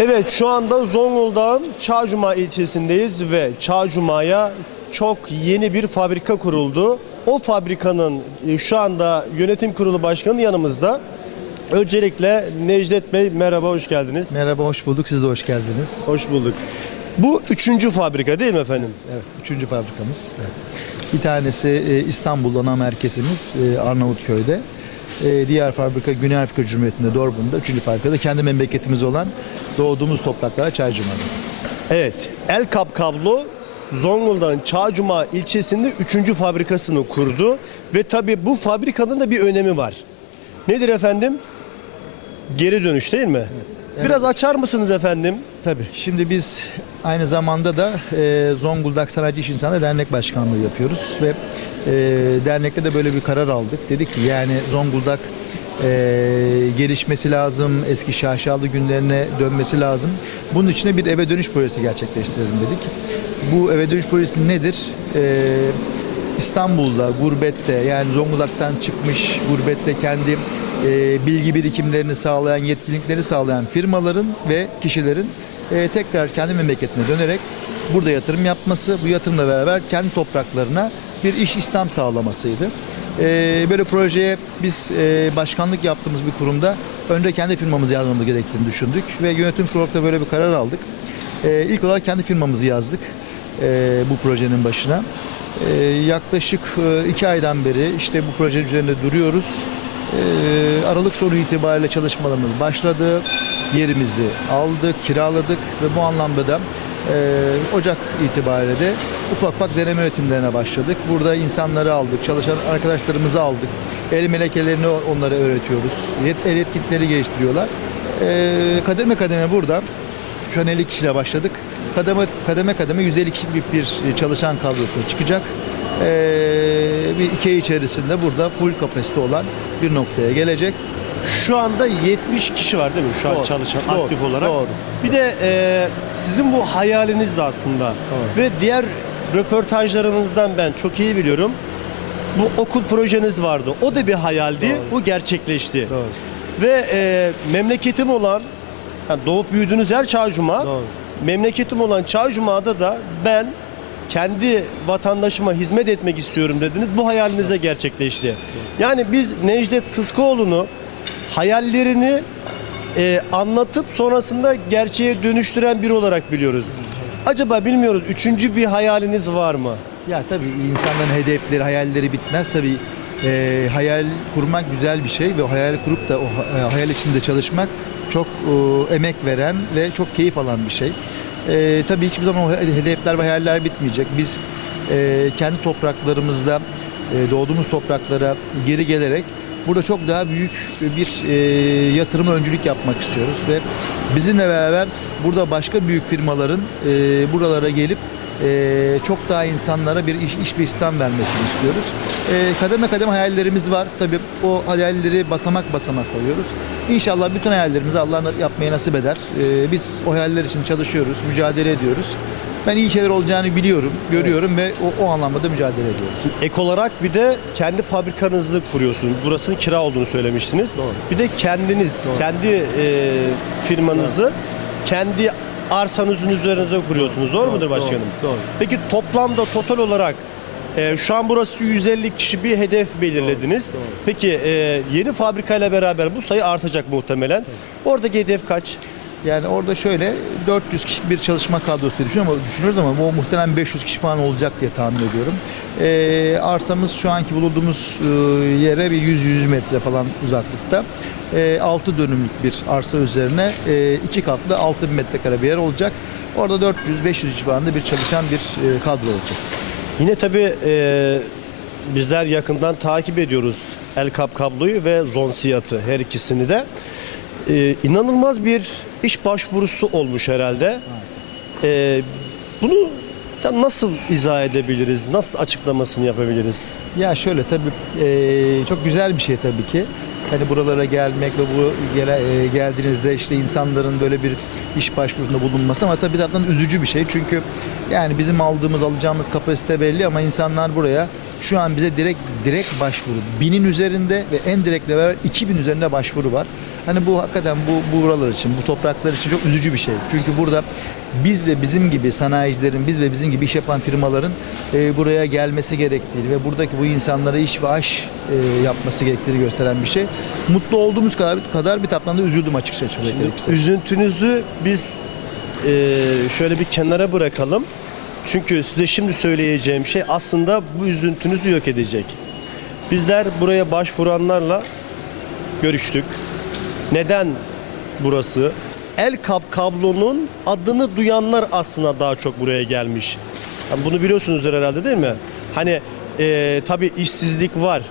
Evet şu anda Zonguldak'ın Çağcuma ilçesindeyiz ve Çağcuma'ya çok yeni bir fabrika kuruldu. O fabrikanın e, şu anda yönetim kurulu başkanı yanımızda. Öncelikle Necdet Bey merhaba hoş geldiniz. Merhaba, hoş bulduk. Siz de hoş geldiniz. Hoş bulduk. Bu üçüncü fabrika değil mi efendim? Evet, üçüncü fabrikamız. Evet. Bir tanesi e, İstanbul ana merkezimiz e, Arnavutköy'de. Diğer fabrika Güney Afrika Cumhuriyeti'nde Dorbun'da. Üçüncü fabrikada kendi memleketimiz olan doğduğumuz topraklara Çaycuma'da. Evet, El Kap Kablo Zonguldak'ın Çağcuma ilçesinde üçüncü fabrikasını kurdu ve tabii bu fabrikanın da bir önemi var. Nedir efendim? Geri dönüş değil mi? Biraz açar mısınız efendim? Tabii. Şimdi biz aynı zamanda da e, Zonguldak Sanayici İş İnsanları Dernek Başkanlığı yapıyoruz ve e, dernekte de böyle bir karar aldık. Dedik ki yani Zonguldak e, gelişmesi lazım, eski şaşalı günlerine dönmesi lazım. Bunun için bir eve dönüş projesi gerçekleştirelim dedik. Bu eve dönüş projesi nedir? E, İstanbul'da, gurbette yani Zonguldak'tan çıkmış gurbette kendi e, bilgi birikimlerini sağlayan, yetkinlikleri sağlayan firmaların ve kişilerin e, tekrar kendi memleketine dönerek burada yatırım yapması, bu yatırımla beraber kendi topraklarına bir iş istihdam sağlamasıydı. E, böyle projeye biz e, başkanlık yaptığımız bir kurumda önce kendi firmamızı yazmamız gerektiğini düşündük ve yönetim kurulunda böyle bir karar aldık. E, ilk olarak kendi firmamızı yazdık e, bu projenin başına. E, yaklaşık e, iki aydan beri işte bu projenin üzerinde duruyoruz. Aralık sonu itibariyle çalışmalarımız başladı. Yerimizi aldık, kiraladık ve bu anlamda da Ocak itibariyle de ufak ufak deneme yönetimlerine başladık. Burada insanları aldık, çalışan arkadaşlarımızı aldık. El melekelerini onlara öğretiyoruz. Yet- El etkinlikleri geliştiriyorlar. E, kademe kademe burada şu an 50 kişiyle başladık. Kademe kademe, kademe 150 kişilik bir çalışan kadrosu çıkacak. Ee, bir iki ay içerisinde burada full kapasite olan bir noktaya gelecek. Şu anda 70 kişi var değil mi şu an Doğru, çalışan doğru, aktif olarak? doğru. Bir de e, sizin bu hayaliniz de aslında Doğru. ve diğer röportajlarınızdan ben çok iyi biliyorum. Bu okul projeniz vardı. O da bir hayaldi. Doğru. Bu gerçekleşti. Doğru. Ve e, memleketim olan yani doğup büyüdüğünüz yer Çağcuma. Doğru. Memleketim olan Çağcuma'da da ben kendi vatandaşıma hizmet etmek istiyorum dediniz. Bu hayalinize gerçekleşti. Yani biz Necdet Tıskoğlu'nu hayallerini e, anlatıp sonrasında gerçeğe dönüştüren biri olarak biliyoruz. Acaba bilmiyoruz üçüncü bir hayaliniz var mı? Ya tabii insanların hedefleri, hayalleri bitmez. Tabii e, hayal kurmak güzel bir şey ve hayal kurup da o e, hayal içinde çalışmak çok e, emek veren ve çok keyif alan bir şey. E, tabii hiçbir zaman o hedefler ve hayaller bitmeyecek. Biz e, kendi topraklarımızda, e, doğduğumuz topraklara geri gelerek burada çok daha büyük bir e, yatırıma öncülük yapmak istiyoruz ve bizimle beraber burada başka büyük firmaların e, buralara gelip e, çok daha insanlara bir iş, iş ve istihdam vermesini istiyoruz. E, kademe kademe hayallerimiz var. Tabii o hayalleri basamak basamak koyuyoruz. İnşallah bütün hayallerimizi Allah yapmayı nasip eder. E, biz o hayaller için çalışıyoruz, mücadele ediyoruz. Ben iyi şeyler olacağını biliyorum, görüyorum ve o, o anlamda da mücadele ediyoruz. Ek olarak bir de kendi fabrikanızı kuruyorsunuz. Burasının kira olduğunu söylemiştiniz. Doğru. Bir de kendiniz, Doğru. kendi e, firmanızı kendi arsanızın üzerinize kuruyorsunuz. Doğru, mudur başkanım? Doğru. doğru. Peki toplamda total olarak e, şu an burası 150 kişi bir hedef belirlediniz. Doğru, doğru. Peki e, yeni fabrikayla beraber bu sayı artacak muhtemelen. Oradaki hedef kaç? Yani orada şöyle 400 kişilik bir çalışma kadrosu düşünüyorum ama düşünüyoruz ama o muhtemelen 500 kişi falan olacak diye tahmin ediyorum. Ee, arsamız şu anki bulunduğumuz e, yere bir 100-100 metre falan uzaklıkta. Ee, 6 dönümlük bir arsa üzerine e, iki katlı 6000 metrekare bir yer olacak. Orada 400-500 civarında bir çalışan bir e, kadro olacak. Yine tabii e, bizler yakından takip ediyoruz El Kap kabloyu ve Zonsiyat'ı her ikisini de. E, inanılmaz bir iş başvurusu olmuş herhalde. E, bunu nasıl izah edebiliriz? Nasıl açıklamasını yapabiliriz? Ya şöyle tabii e, çok güzel bir şey tabii ki. Hani buralara gelmek ve bu gele- e, geldiğinizde işte insanların böyle bir iş başvurusunda bulunması ama tabii taraftan üzücü bir şey. Çünkü yani bizim aldığımız alacağımız kapasite belli ama insanlar buraya şu an bize direkt direkt başvuru. Binin üzerinde ve en direktle beraber 2000 üzerinde başvuru var. Hani bu hakikaten bu, bu buralar için, bu topraklar için çok üzücü bir şey. Çünkü burada biz ve bizim gibi sanayicilerin, biz ve bizim gibi iş yapan firmaların e, buraya gelmesi gerektiğini ve buradaki bu insanlara iş ve aş e, yapması gerektiğini gösteren bir şey. Mutlu olduğumuz kadar, kadar bir taraftan da üzüldüm açıkçası. Şimdi üzüntünüzü biz e, şöyle bir kenara bırakalım. Çünkü size şimdi söyleyeceğim şey aslında bu üzüntünüzü yok edecek. Bizler buraya başvuranlarla görüştük. Neden burası? El kap kablonun adını duyanlar aslında daha çok buraya gelmiş. Yani bunu biliyorsunuzdur herhalde değil mi? Hani e, tabii işsizlik var.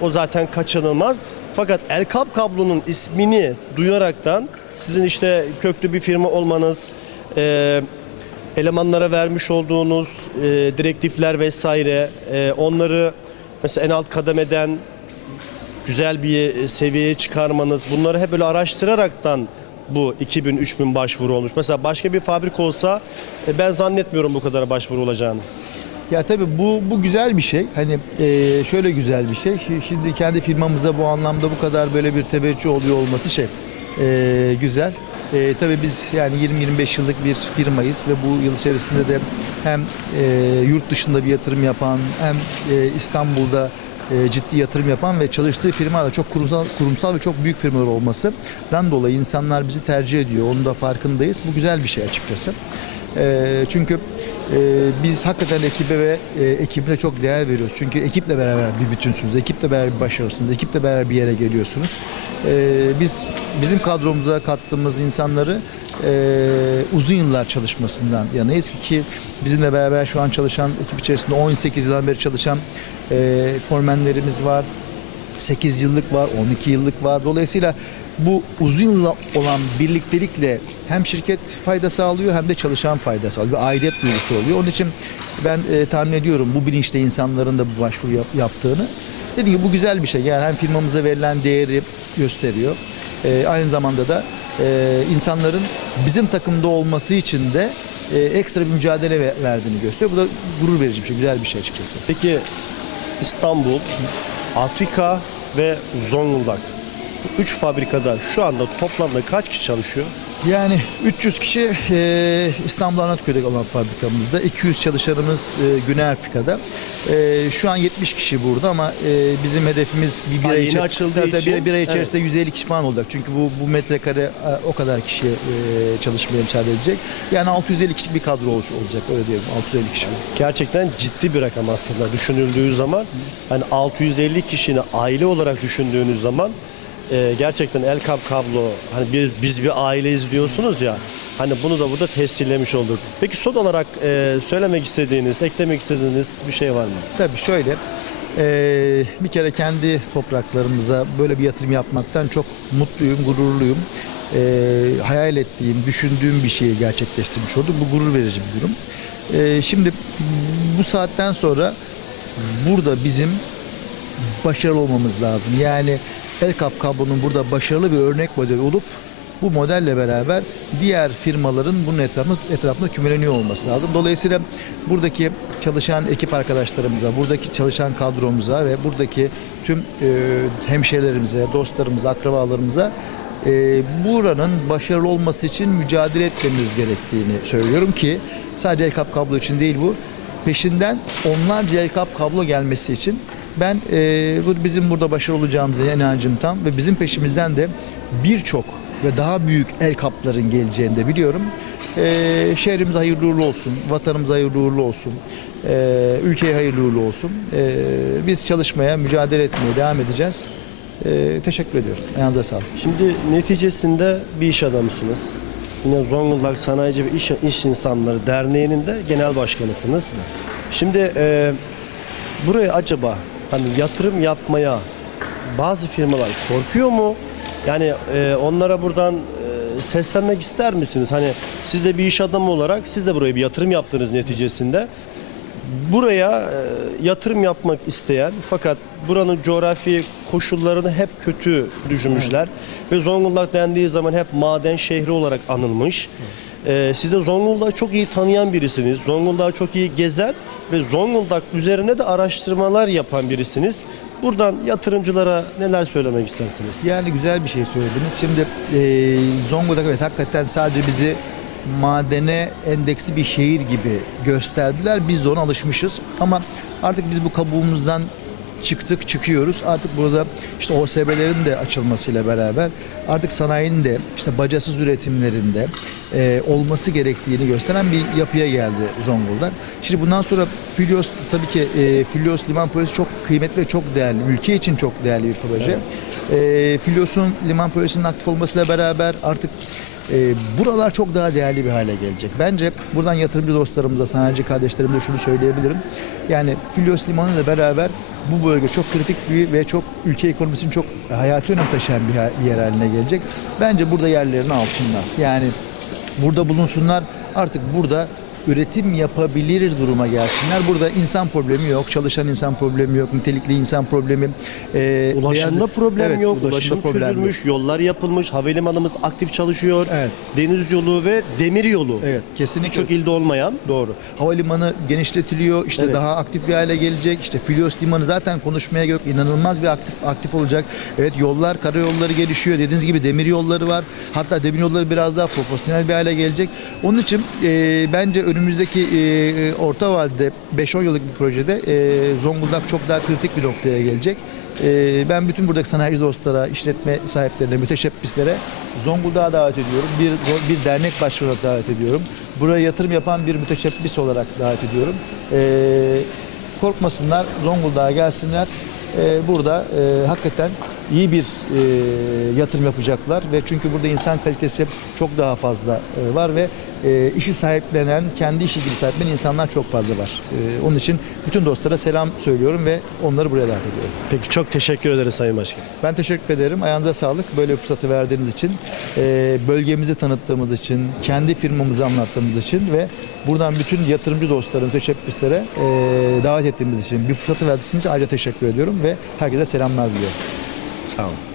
O zaten kaçınılmaz. Fakat El Kap kablonun ismini duyaraktan sizin işte köklü bir firma olmanız, e, elemanlara vermiş olduğunuz e, direktifler vesaire, e, onları mesela en alt kademeden güzel bir e, seviyeye çıkarmanız, bunları hep böyle araştıraraktan bu 2000-3000 başvuru olmuş. Mesela başka bir fabrika olsa e, ben zannetmiyorum bu kadar başvuru olacağını. Ya tabii bu bu güzel bir şey. Hani e, şöyle güzel bir şey. Şi- Şimdi kendi firmamıza bu anlamda bu kadar böyle bir teveccüh oluyor olması şey e, güzel. E, tabii biz yani 20-25 yıllık bir firmayız ve bu yıl içerisinde de hem e, yurt dışında bir yatırım yapan hem e, İstanbul'da e, ciddi yatırım yapan ve çalıştığı firmalar da çok kurumsal kurumsal ve çok büyük firmalar olmasından dolayı insanlar bizi tercih ediyor. Onun da farkındayız. Bu güzel bir şey açıkçası. E, çünkü e, biz hakikaten ekibe ve e, ekibine çok değer veriyoruz. Çünkü ekiple beraber bir bütünsünüz. Ekiple beraber bir başarısınız. Ekiple beraber bir yere geliyorsunuz. E, biz bizim kadromuza kattığımız insanları e, uzun yıllar çalışmasından yanayız ki bizimle beraber şu an çalışan ekip içerisinde 18 yıldan beri çalışan e, formenlerimiz var. 8 yıllık var, 12 yıllık var. Dolayısıyla bu uzun yıllı olan birliktelikle hem şirket fayda sağlıyor hem de çalışan fayda sağlıyor. Bir aidiyet duygusu oluyor. Onun için ben e, tahmin ediyorum bu bilinçle insanların da bu başvuru yap- yaptığını. Dediğim gibi bu güzel bir şey. Yani hem firmamıza verilen değeri gösteriyor. E, aynı zamanda da e, insanların bizim takımda olması için de e, ekstra bir mücadele ve- verdiğini gösteriyor. Bu da gurur verici bir şey, güzel bir şey açıkçası. Peki İstanbul, Afrika ve Zonguldak. Üç fabrikada şu anda toplamda kaç kişi çalışıyor? Yani 300 kişi e, İstanbul Arnavutköy'de olan fabrikamızda, 200 çalışanımız e, Güney Afrika'da. E, şu an 70 kişi burada ama e, bizim hedefimiz bir, bir, Ha, ay, yeni içi- açıldığı Tabii tabii için, bir, bir ay içerisinde 150 kişi falan olacak. Çünkü bu, bu metrekare e, o kadar kişiye e, çalışmaya müsaade edecek. Yani 650 kişilik bir kadro ol- olacak öyle diyelim 650 kişi. Gerçekten ciddi bir rakam aslında düşünüldüğü zaman. Hani 650 kişinin aile olarak düşündüğünüz zaman e, gerçekten El Kap Kablo hani bir, biz bir aileyiz diyorsunuz ya. Hani bunu da burada tescillemiş olduk. Peki son olarak e, söylemek istediğiniz, eklemek istediğiniz bir şey var mı? Tabii şöyle eee, bir kere kendi topraklarımıza böyle bir yatırım yapmaktan çok mutluyum, gururluyum. Eee, hayal ettiğim, düşündüğüm bir şeyi gerçekleştirmiş olduk. Bu gurur verici bir durum. Eee, şimdi bu saatten sonra burada bizim başarılı olmamız lazım. Yani Elkap kablonun burada başarılı bir örnek modeli olup bu modelle beraber diğer firmaların bunun etrafında, etrafında kümeleniyor olması lazım. Dolayısıyla buradaki çalışan ekip arkadaşlarımıza, buradaki çalışan kadromuza ve buradaki tüm e, hemşehrilerimize, dostlarımıza, akrabalarımıza e, buranın başarılı olması için mücadele etmemiz gerektiğini söylüyorum ki sadece Elkap kablo için değil bu peşinden onlarca el kap kablo gelmesi için ben e, bu bizim burada başarılı olacağımıza inancım tam ve bizim peşimizden de birçok ve daha büyük el kapların geleceğini de biliyorum. E, şehrimiz hayırlı uğurlu olsun, vatanımız hayırlı uğurlu olsun, e, ülkeye hayırlı uğurlu olsun. E, biz çalışmaya, mücadele etmeye devam edeceğiz. E, teşekkür ediyorum. Ayağınıza sağlık. Şimdi neticesinde bir iş adamısınız. Yine Zonguldak Sanayici ve İş, İş İnsanları Derneği'nin de genel başkanısınız. Şimdi e, buraya acaba hani yatırım yapmaya bazı firmalar korkuyor mu? Yani e, onlara buradan e, seslenmek ister misiniz? Hani siz de bir iş adamı olarak siz de buraya bir yatırım yaptınız neticesinde. Buraya e, yatırım yapmak isteyen fakat buranın coğrafi koşullarını hep kötü düşünmüşler ve Zonguldak dendiği zaman hep maden şehri olarak anılmış. Ee, siz de Zonguldak'ı çok iyi tanıyan birisiniz. Zonguldak'ı çok iyi gezen ve Zonguldak üzerine de araştırmalar yapan birisiniz. Buradan yatırımcılara neler söylemek istersiniz? Yani güzel bir şey söylediniz. Şimdi e, Zonguldak evet hakikaten sadece bizi madene endeksli bir şehir gibi gösterdiler. Biz de ona alışmışız. Ama artık biz bu kabuğumuzdan çıktık, çıkıyoruz. Artık burada işte OSB'lerin de açılmasıyla beraber artık sanayinin de işte bacasız üretimlerinde e, olması gerektiğini gösteren bir yapıya geldi Zonguldak. Şimdi bundan sonra Filyos tabii ki e, Filyos Liman Projesi çok kıymetli ve çok değerli. Ülke için çok değerli bir proje. E, Filyos'un liman projesinin aktif olmasıyla beraber artık e, buralar çok daha değerli bir hale gelecek. Bence buradan yatırımcı dostlarımıza, sanayici kardeşlerimize şunu söyleyebilirim. Yani Filyos Limanı ile beraber bu bölge çok kritik bir ve çok ülke ekonomisinin çok hayati önem taşıyan bir, yer haline gelecek. Bence burada yerlerini alsınlar. Yani burada bulunsunlar. Artık burada üretim yapabilir duruma gelsinler. Burada insan problemi yok, çalışan insan problemi yok, nitelikli insan problemi. e, Ulaşımda beyaz- problem Evet, yok, ulaşım problem yok. çözülmüş, yollar yapılmış, havalimanımız aktif çalışıyor. Evet. Deniz yolu ve demir yolu. Evet, kesinlikle. Birçok ilde olmayan. Doğru. Havalimanı genişletiliyor. işte Evet. daha aktif bir hale gelecek. İşte Filyos Limanı zaten konuşmaya yok. inanılmaz bir aktif aktif olacak. Evet yollar, karayolları gelişiyor. Dediğiniz gibi demir yolları var. Hatta demir yolları biraz daha profesyonel bir hale gelecek. Onun için e, bence önümüzdeki e, orta vadede 5-10 yıllık bir projede e, Zonguldak çok daha kritik bir noktaya gelecek. E, ben bütün buradaki sanayici dostlara, işletme sahiplerine, müteşebbislere Zonguldak'a davet ediyorum. Bir, bir dernek başkanı davet ediyorum. Buraya yatırım yapan bir müteşebbis olarak davet ediyorum. Ee, korkmasınlar, Zonguldak'a gelsinler. Ee, burada e, hakikaten iyi bir e, yatırım yapacaklar ve çünkü burada insan kalitesi çok daha fazla e, var ve e, işi sahiplenen, kendi işi gibi sahiplenen insanlar çok fazla var. E, onun için bütün dostlara selam söylüyorum ve onları buraya davet ediyorum. Peki çok teşekkür ederiz Sayın Başkan. Ben teşekkür ederim. Ayağınıza sağlık. Böyle bir fırsatı verdiğiniz için, e, bölgemizi tanıttığımız için, kendi firmamızı anlattığımız için ve buradan bütün yatırımcı dostların, teşebbislere e, davet ettiğimiz için, bir fırsatı verdiğiniz için ayrıca teşekkür ediyorum ve herkese selamlar diliyorum. Olun.